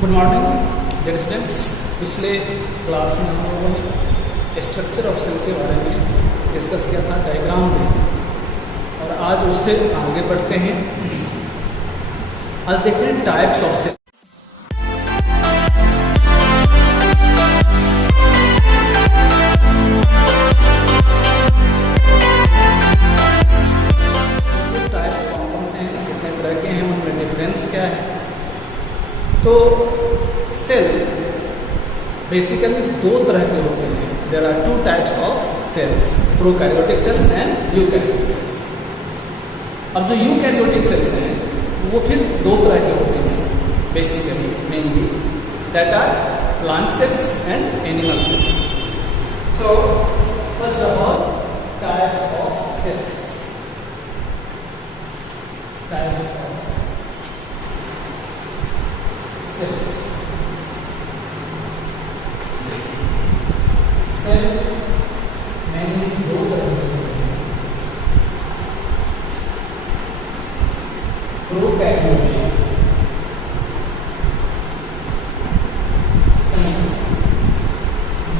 Good morning dear students. पिछले class में हम लोगों ने स्ट्रक्चर ऑफ सेल के बारे में डिस्कस किया था, डायग्राम देखा, और आज उससे आगे बढ़ते हैं। आज देखते हैं टाइप्स ऑफ सेल। टाइप्स कौन कौन से हैं, कितने तरह के हैं, उनमें डिफरेंस क्या है। तो सेल बेसिकली दो तरह के होते हैं। There are two types of cells, prokaryotic cells and eukaryotic cells. अब जो यूकैरियोटिक सेल्स हैं वो फिर दो तरह के होते हैं basically, mainly that are plant cells and animal cells. So first of all types of cells. Types of cells. Cell में दो तरह के होते हैं, prokaryotic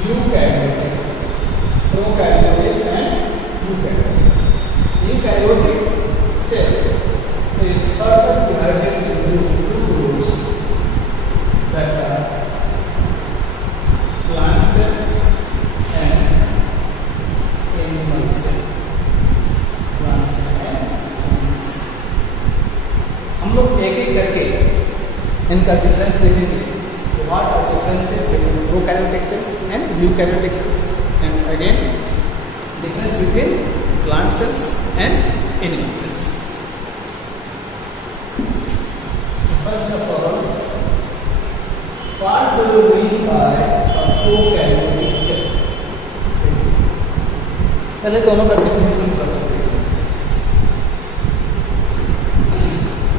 eukaryotic. Prokaryotic and eukaryotic. Eukaryotic cell is further divided into two groups, that are plant cell and animal cell. Plant cell and animal cell. हम लोग एक एक करके इनका डिफरेंस देखेंगे। What are differences between prokaryotic cells and eukaryotic cells, and again difference between plant cells and animal cells. First of all, what do you mean by a prokaryotic cell? पहले दोनों का डेफिनेशन कर सकते हैं।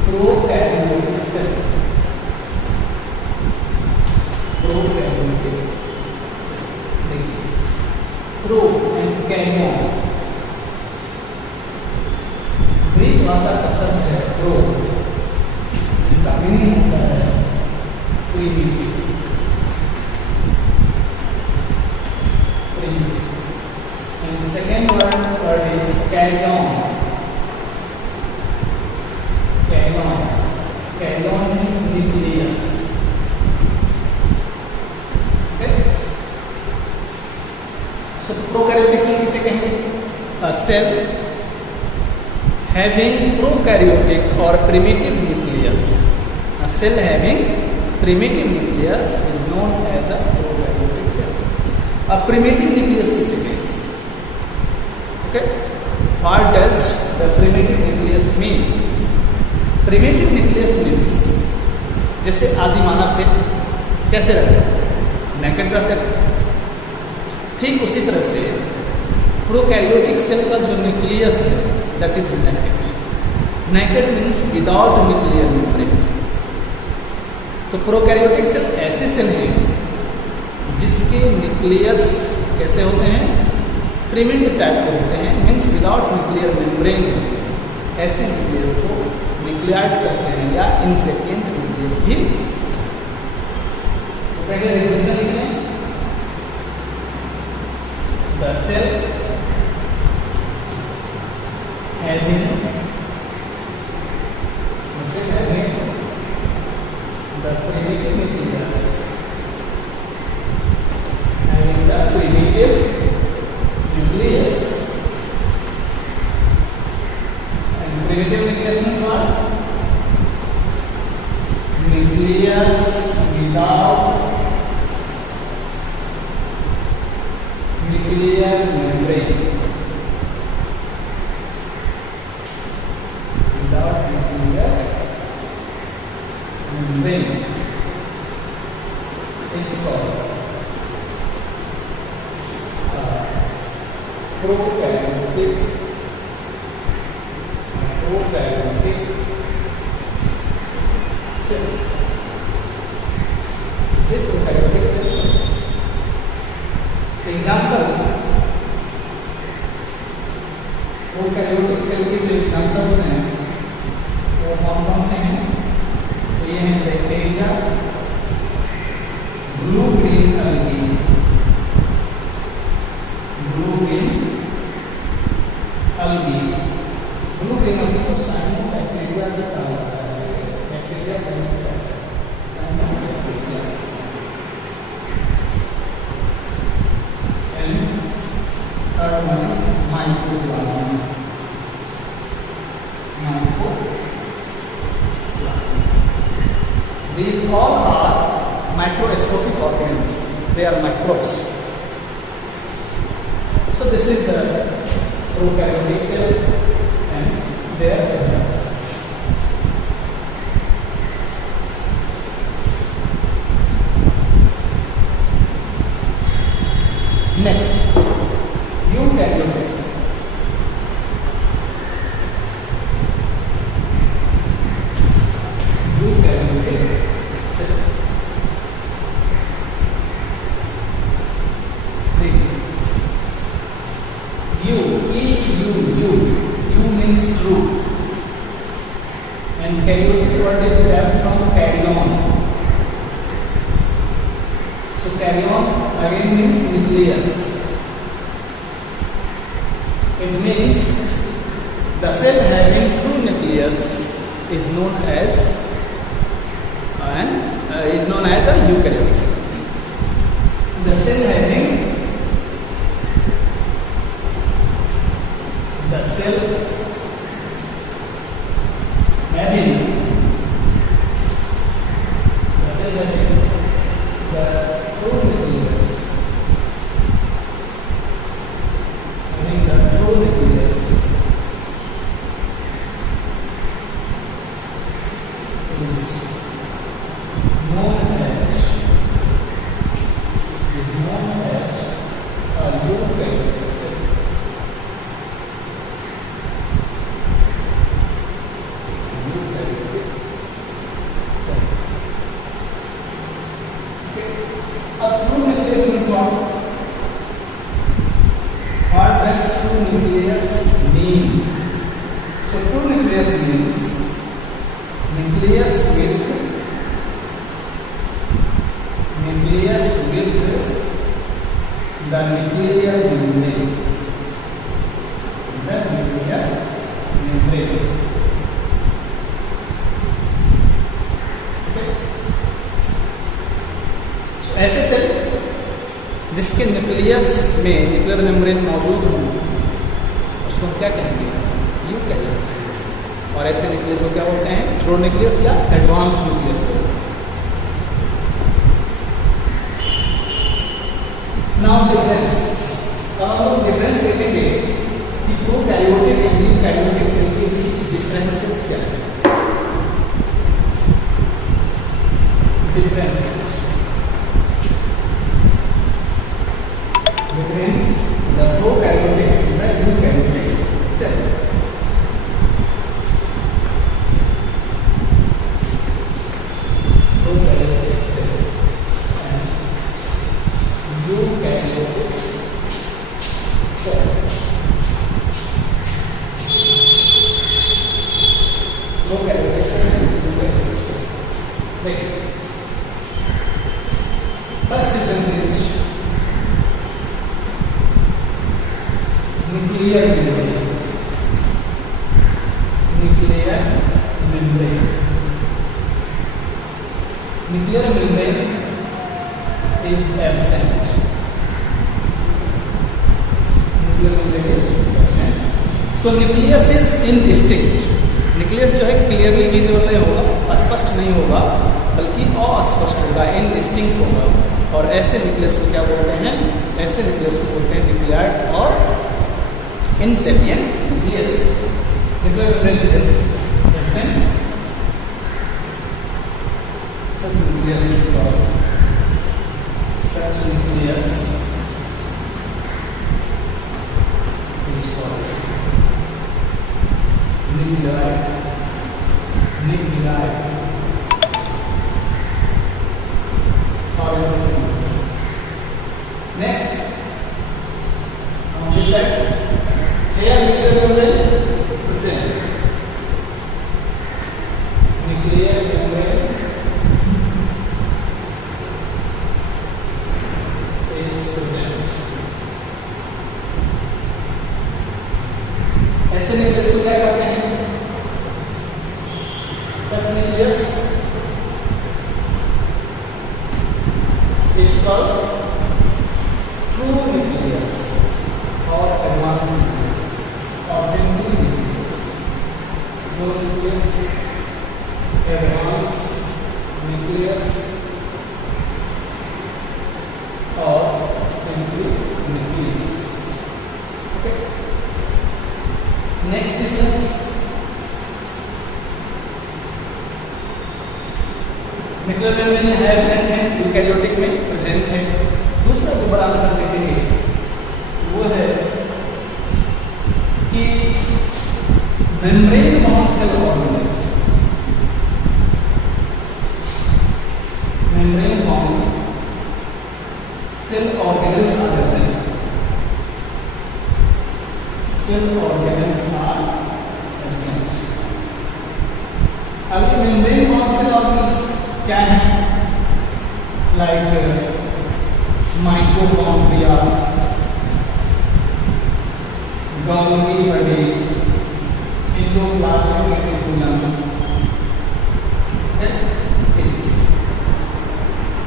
Prokaryotic cell, prokaryotic cell, देखिए pro and carrion, Greek भाषा का शब्द है प्रो, इसका मीनिंग होता है primitive. And second word is carrion. Carrion. Carrion means nucleus. Okay. So prokaryotic cell किसे कहेंगे? A cell having prokaryotic or primitive nucleus. A cell having primitive nucleus is known as a prokaryotic cell. A primitive nucleus किसे कहेंगे? Okay, what does the primitive nucleus mean? Primitive nucleus means जैसे आदि मानव थे कैसे रहते थे, naked रहते थे। ठीक उसी तरह से प्रोकैरियोटिक सेल का जो न्यूक्लियस है that is naked. Naked means without nuclear membrane. तो प्रोकैरियोटिक सेल ऐसे सेल हैं जिसके न्यूक्लियस कैसे होते हैं, प्रिमिटिव टाइप के होते हैं, मीन्स विदाउट न्यूक्लियर मेम्ब्रेन। ऐसे न्यूक्लियस को न्यूक्लियाइड कहते हैं या इनसेपिएंट न्यूक्लियस भी। तो पहले डेफिनेशन लिख लें। The cell having the primitive nucleus, having the primitive nucleus, and primitive nucleus means what? Nucleus without nuclear membrane. Without nuclear membrane is called prokaryotic cell. Is it prokaryotic cell? Example, prokaryotic cell के जो examples हैं वो कौन कौन से हैं? तो ये हैं bacteria, These all are microscopic organisms. They are microbes. So this is the prokaryotic cell and their examples. Next, eukaryotic cell. U means true, and karyotic word is derived from karyon. So karyon again means nucleus. It means the cell having true nucleus is known as a eukaryotic cell. The cell having the true nucleus is known as a eukaryotic cell. A true nucleus means what? What does true nucleus mean? So true nucleus means nucleus with the nuclear membrane. ऐसे cell जिसके nucleus में nuclear membrane मौजूद हो उसको हम क्या कहेंगे? Eukaryotic cell. और ऐसे न्यूक्लियस को क्या बोलते हैं? ट्रू न्यूक्लियस या एडवांस न्यूक्लियस। नाउ डिफरेंस, अब हम लोग डिफरेंस देखेंगे कि प्रोकैरियोटिक एंड यूकैरियोटिक सेल के बीच डिफरेंसेस क्या है। Difference between the prokaryotic and the eukaryotic cell. Prokaryotic cell and eukaryotic cell. Prokaryotic cell and eukaryotic cell. First difference is nuclear membrane. Nuclear membrane. Nuclear membrane is absent. Nuclear membrane is absent. So nucleus is indistinct. Nucleus जो है clearly visible नहीं होगा, स्पष्ट नहीं होगा, बल्कि अस्पष्ट होगा, इनडिस्टिंक्ट होगा। और ऐसे न्यूक्लियस को क्या बोलते हैं? ऐसे न्यूक्लियस को बोलते हैं न्यूक्लियॉइड और incipient nucleus. Nuclear membrane is absent. Such nucleus is called nucleoid. Next, on this side, here nuclear membrane present. Nuclear membrane is present. ऐसे न्यूक्लियस को क्या कहते हैं? Such nucleus is called true nucleus or advanced nucleus or simple nucleus. True nucleus, advanced nucleus. nucleus or simply nucleus. Okay. Next difference, nuclear membrane है absent है, eukaryotic में present है। दूसरा जो बड़ा अंतर देखेंगे वो है कि membrane bound cell organelles, membrane bound cell organelles are absent, cell organelles are absent. अब ये मेम्ब्रेन बाउंड सेल ऑर्गेनेल्स क्या है? Like mitochondria, Golgi body, endoplasmic reticulum,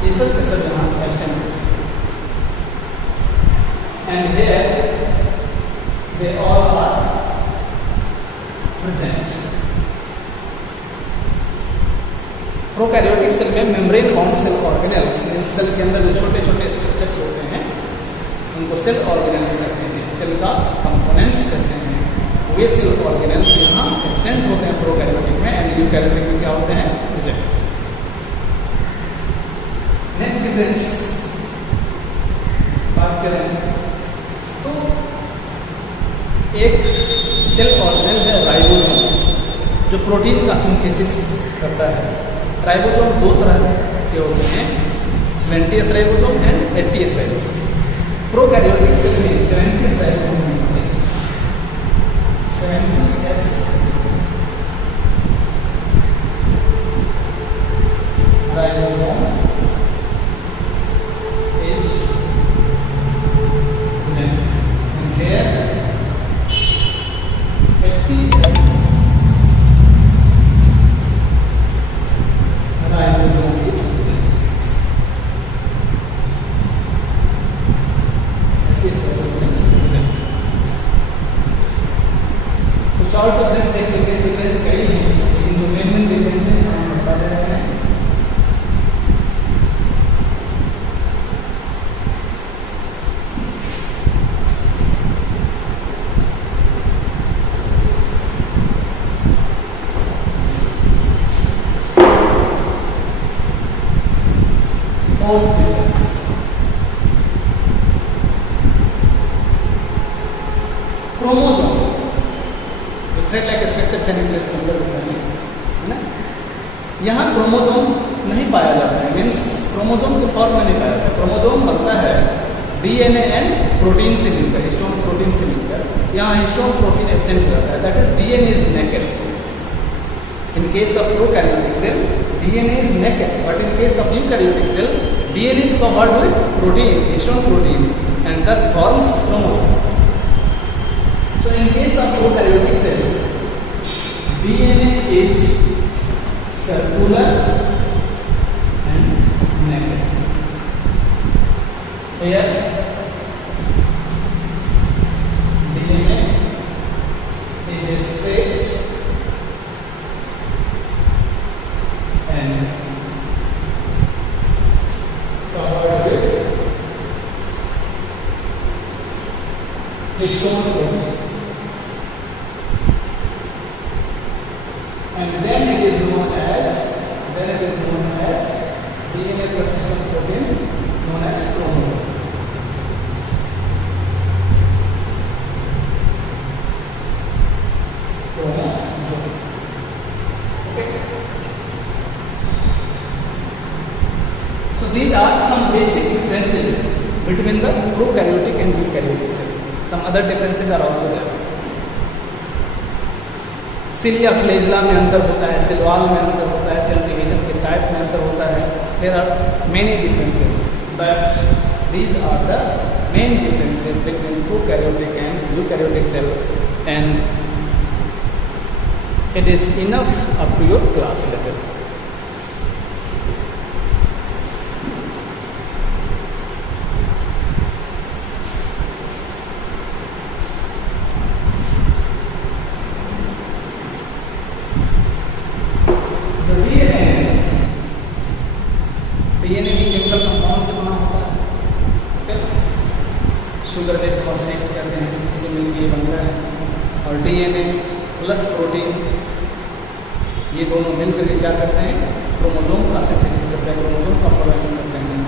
ये सब के सब यहाँ एब्सेंट है। And here they all are present. Prokaryotic cell में मेम्ब्रेन बाउंड सेल ऑर्गेनेल्स, इस सेल के अंदर जो छोटे छोटे स्ट्रक्चर्स होते हैं उनको सेल ऑर्गेनेल्स कहते हैं, सेल का कंपोनेंट्स कहते हैं। वे सेल ऑर्गेनेल्स यहाँ एब्सेंट होते हैं प्रोकैरियोटिक में, एंड यूकैरियोटिक में क्या होते हैं? प्रेजेंट। नेक्स्ट डिफरेंस बात करें तो एक सेल ऑर्गेनेल है राइबोसोम, जो प्रोटीन का सिंथेसिस करता है। राइबोसोम दो तरह के होते हैं, 70S ribosome and 80S ribosome. Prokaryotic cell में 70S राइबोसोम होते हैं, 70S ribosome is present, and here 80S ribosome is present. तो शॉर्ट डिफरेंस देख लेते हैं। डिफरेंस कई है, लेकिन जो मेन डिफरेंस है हम बता दे रहे हैं। Fourth difference, chromosome thread like structure से न्यूक्लियस के अंदर होता है ना, यहाँ क्रोमोसोम नहीं पाया जाता है, मीन्स क्रोमोसोम के फॉर्म में नहीं पाया जाता। क्रोमोसोम बनता है डीएनए एंड प्रोटीन से मिलकर, हिस्टोन प्रोटीन से मिलकर। यहाँ हिस्टोन प्रोटीन एब्सेंट हो जाता है, that is DNA is naked. In case of prokaryotic cell, DNA is naked, but in case of eukaryotic cell, DNA is covered with protein, histone protein, and thus forms chromosome. So in case of prokaryotic cell, DNA is circular and naked. Here, DNA is straight and covered with histone protein, and then it is known as DNA plus histone protein, known as chromosome. These are some basic differences between the prokaryotic and eukaryotic cell. Some other differences are also there. Cilia flagella में अंतर होता है, cell wall में अंतर होता है, cell division के type में अंतर होता है. There are many differences, but these are the main differences between prokaryotic and eukaryotic cell, and it is enough up to your class level. DNA भी केमिकल कंपाउंड से बना होता है, ओके। शुगर बेस फॉस्फेट कहते हैं, इससे मिलकर ये बनता है। और डीएनए प्लस प्रोटीन, ये दोनों मिलकर के क्या करते हैं, क्रोमोसोम का सिंथेसिस करते हैं, क्रोमोसोम का फॉर्मेशन करते हैं।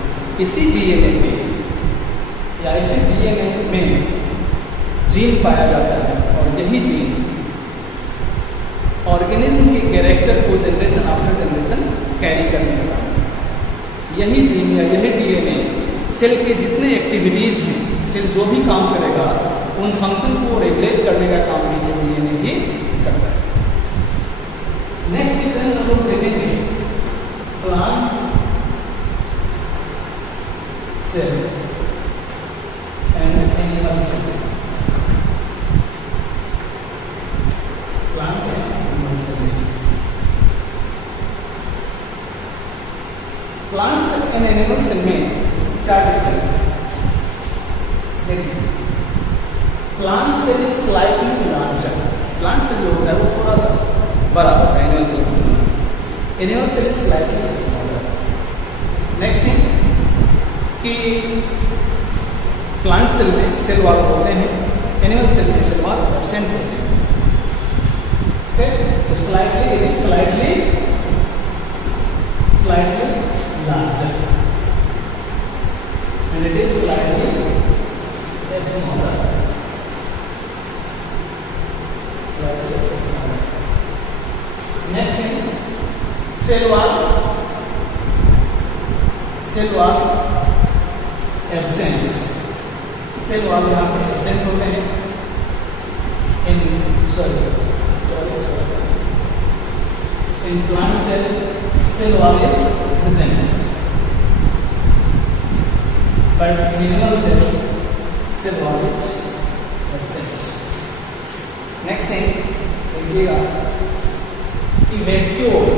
इसी डीएनए में या इसी डीएनए में जीन पाया जाता है, और यही जीन ऑर्गेनिज्म के कैरेक्टर को जनरेशन आफ्टर जनरेशन कैरी करने का, यही जीन या यही डीएनए सेल के जितने एक्टिविटीज हैं, सेल जो भी काम करेगा उन फंक्शन को रेगुलेट करने का काम भी डीएनए ही करता है। नेक्स्ट डिफरेंस हम लोग देखेंगे plant cell and animal cell. Plant and animal cell, plant cell and animal cell में क्या डिफरेंस है? देखिए, plant cell is slightly larger. Plant cell जो होता है वो थोड़ा सा बड़ा होता है animal cell. Animal cell is slightly smaller. Next thing कि प्लांट सेल में सेल वॉल होते हैं, एनिमल सेल में सेल वॉल एब्सेंट होते हैं, ओके। तो slightly larger and it is slightly smaller. Next thing, cell wall absent. Cell wall यहाँ पर absent होते हैं in plant cell wall is present, but in animal cell wall is absent. Next thing, देखिएगा कि vacuole,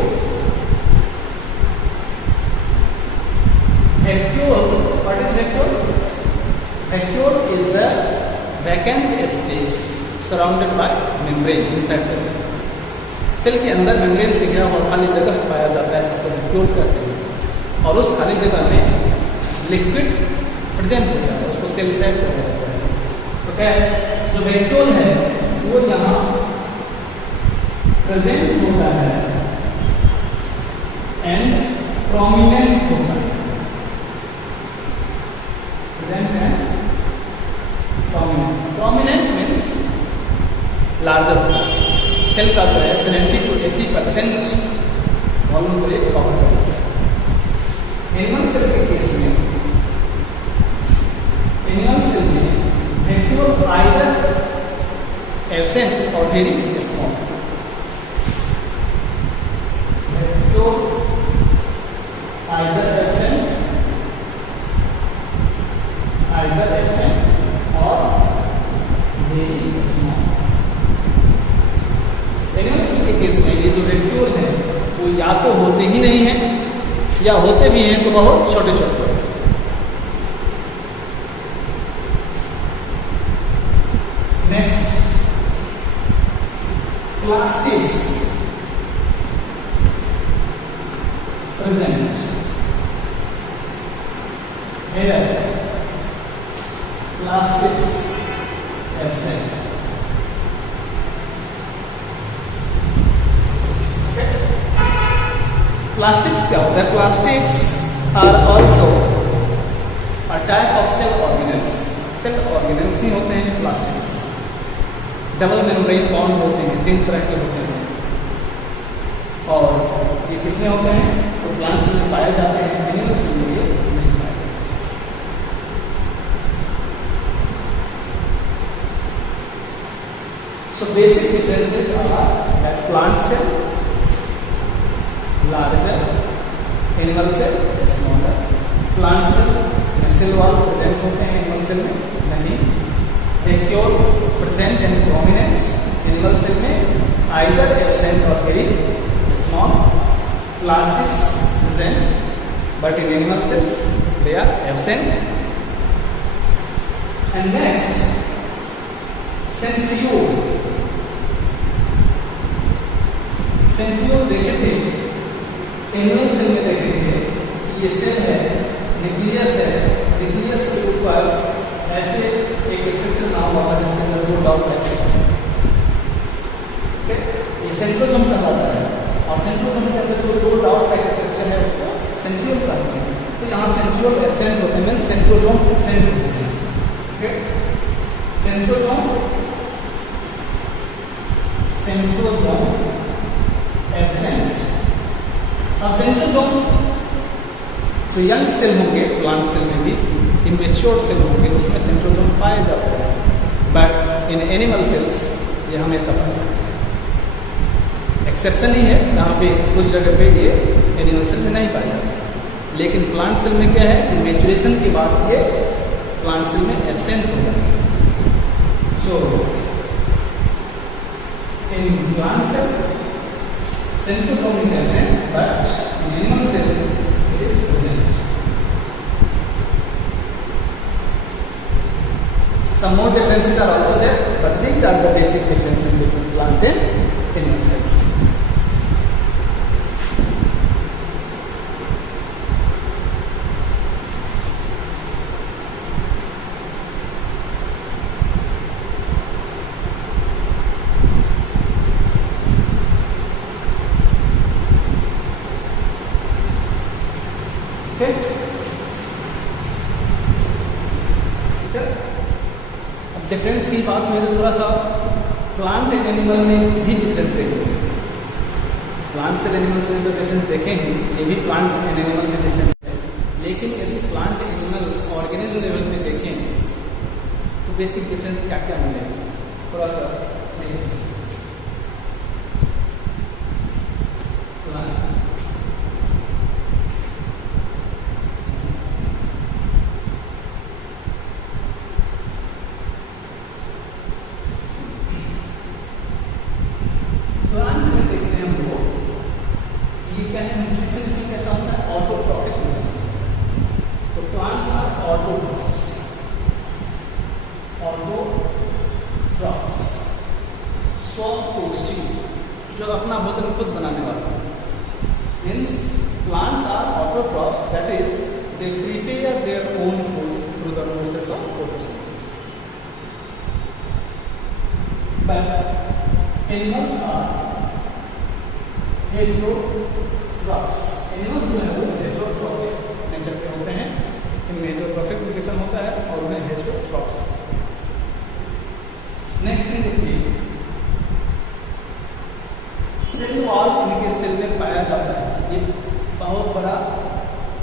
what is vacuole? Vacuole is the vacant space surrounded by membrane inside the cell. Cell के अंदर membrane से घिरा हुआ खाली जगह पाया जाता है जिसको वैक्यूल कहते हैं, और उस खाली जगह में लिक्विड प्रेजेंट होता है, उसको सेल साइड कहा जाता है। तो क्या है, जो वैक्यूल है वो यहाँ प्रेजेंट होता है एंड प्रोमिनेंट होता है। Present and prominent means larger होता है। सेल का जो है 70 to 80% वॉल्यूम को कवर करता है। एनिमल सेल के केस में वैक्यूल आइदर एब्सेंट और very small. Vacuole either absent और वेरी स्मॉल। एनिमल सेल के केस में ये जो वैक्यूल है वो या तो होते ही नहीं है या होते भी हैं तो बहुत छोटे छोटे। Next, plastids present, plastids absent. Plastids क्या होता है? Plastids are also a type of cell organelles. Cell organelles ही होते हैं प्लास्टिड्स। डबल मेम्ब्रेन बॉन्ड होते हैं, 3 तरह के होते हैं, और ये किसमें होते हैं? तो प्लांट सेल में पाए जाते हैं, एनिमल सेल में ये नहीं पाए जाते। So basic differences are that plant cell larger, animal cell smaller. Plant cell में सेल वॉल प्रेजेंट होते हैं, एनिमल सेल में नहीं। Vacuole present and prominent, animal cell में आइदर एब्सेंट और very small. Plastids present but in animal cells they are absent. And next, centriole. Centriole देखे थे animal cell में, देखे थे कि ये सेल है आउट लाइक स्ट्रक्चर। ये सेंट्रोसोम कहलाता है, और सेंट्रोसोम के अंदर जो रोल्ड आउट लाइक स्ट्रक्चर है उसको सेंट्रियोल कहते हैं। तो यहाँ सेंट्रियोल एब्सेंट होते हैं, मीन सेंट्रोसोम एब्सेंट होते हैं। Okay, centrosome absent. अब सेंट्रोसोम जो यंग सेल होंगे प्लांट सेल में भी, इमेच्योर सेल होंगे, उसमें सेंट्रोसोम पाए जाते हैं, बट इन एनिमल सेल्स ये हमेशा पाए जाते हैं। एक्सेप्शन ही है जहाँ पे कुछ जगह पे ये एनिमल सेल में नहीं पाए जाते, लेकिन प्लांट सेल में क्या है कि मैच्योरेशन के बाद ये प्लांट सेल में एब्सेंट हो जाते हैं। So in plant cell centrosome is absent, but in animal cell it is present. Some more differences are also there, but these are the basic differences between plant and animal cells. Difference की बात में तो थोड़ा सा plant and animal में भी difference देखेंगे। Plant से एनिमल से जो डिफरेंस देखेंगे ये भी प्लांट एंड एनिमल में डिफरेंस है, लेकिन यदि प्लांट एनिमल ऑर्गेनिज्म लेवल में देखें तो बेसिक डिफरेंस क्या क्या मिलेगा थोड़ा सा जो अपना भोजन खुद बनाने वाला means plants are autotrophs, that is they prepare their own food through the process of photosynthesis. But animals are heterotrophs. Animals जो है वो हेटेरोट्रॉफिक नेचर के होते हैं, इनमें हेटेरोट्रॉफिक न्यूट्रिशन होता है और उन्हें हेटेरोट्रॉफ्स। नेक्स्ट थिंग देखिए, सेल वॉल इनके सेल में पाया जाता है। ये बहुत बड़ा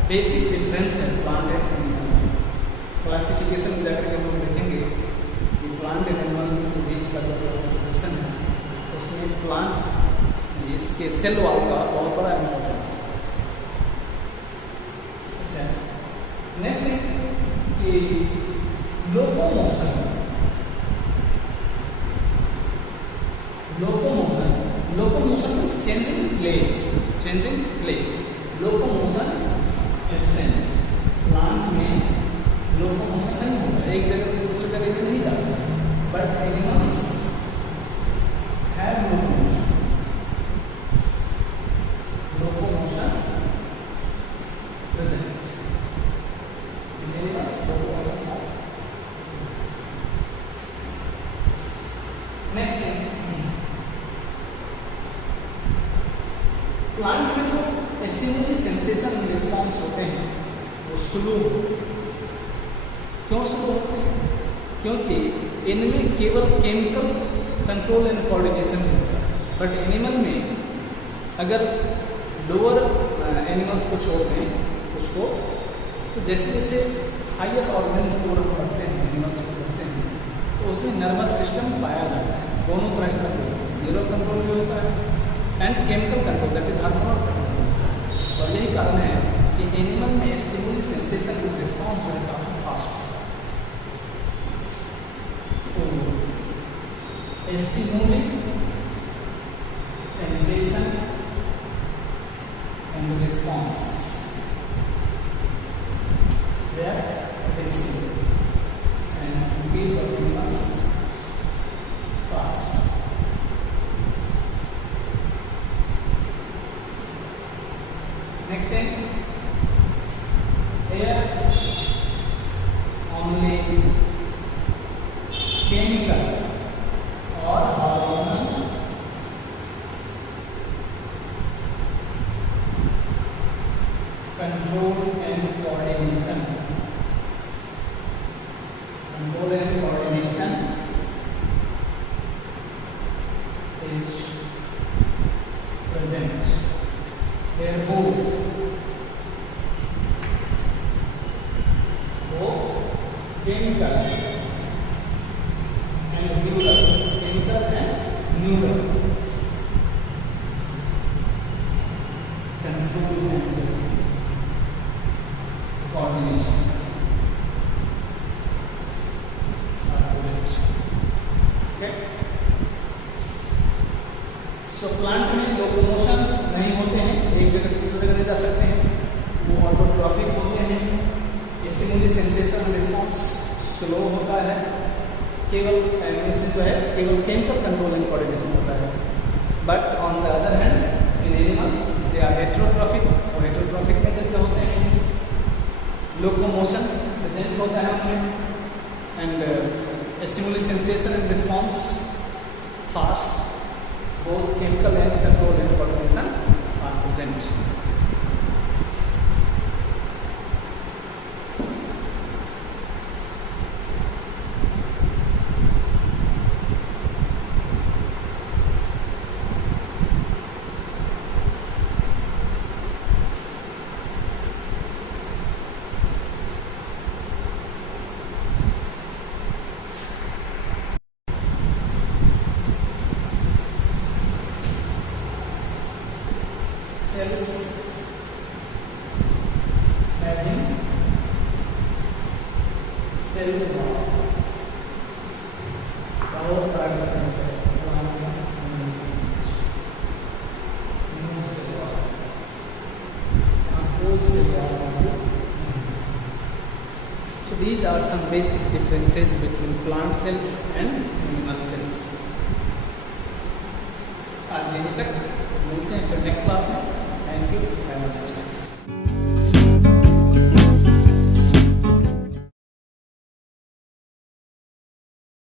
बेसिक डिफरेंस है प्लांट एंड एनिमल में। क्लासिफिकेशन में जाकर के लोग देखेंगे कि प्लांट एंड एनिमल के बीच का जो क्लासिफिकेशन है उसमें प्लांट इसके सेल वॉल का बहुत बड़ा इम्पोर्टेंस है। अच्छा, नेक्स्ट थिंग कि locomotion means changing place, locomotion absent. Plant में लोकोमोशन नहीं होता, एक जगह से दूसरी जगह पे नहीं जाता, but animals have locomotion present. Animals locomotion. Next thing, plant में जो स्टिमुली सेंसेशन रिस्पॉन्स होते हैं वो स्लो होते हैं। क्यों स्लो होते हैं? क्योंकि इनमें केवल केमिकल कंट्रोल एंड कोऑर्डिनेशन होता है, बट एनिमल में अगर लोअर एनिमल्स को छोड़ दें कुछ को, तो जैसे जैसे हायर ऑर्गन्स को बढ़ते हैं, एनिमल्स को बढ़ते हैं, तो उसमें नर्वस सिस्टम पाया जाता है। दोनों तरह का न्यूरल कंट्रोल भी होता है and chemical control, that is hormonal control. और यही कारण है कि एनिमल में स्टिमुली सेंसेशन रिस्पॉन्स जो है काफ़ी फास्ट है। तो stimuli sensation and response where it is slow and in case of animals fast. Next thing, here only chemical chemical and neural control and coordination. Okay. So plant में locomotion नहीं होते हैं, एक जगह से दूसरी जगह नहीं जा सकते हैं, वो ऑटोट्रॉफिक होते हैं, स्टिमुली सेंसेशन रिस्पॉन्स स्लो होता है, केवल जो है केवल केमिकल कंट्रोल एंड कोऑर्डिनेशन होता है. But on the other hand in animals they are heterotrophic, वो हेटेरोट्रॉफिक नेचर के होते हैं, लोकोमोशन प्रेजेंट होता है उनमें, and stimuli sensation and response fast, both chemical and control and coordination are present. Cells having cell wall. बहुत बड़ा difference है. So these are some basic differences between plant cells and animal cells. आज यहीं तक, मिलते हैं फिर next class में. Thank you.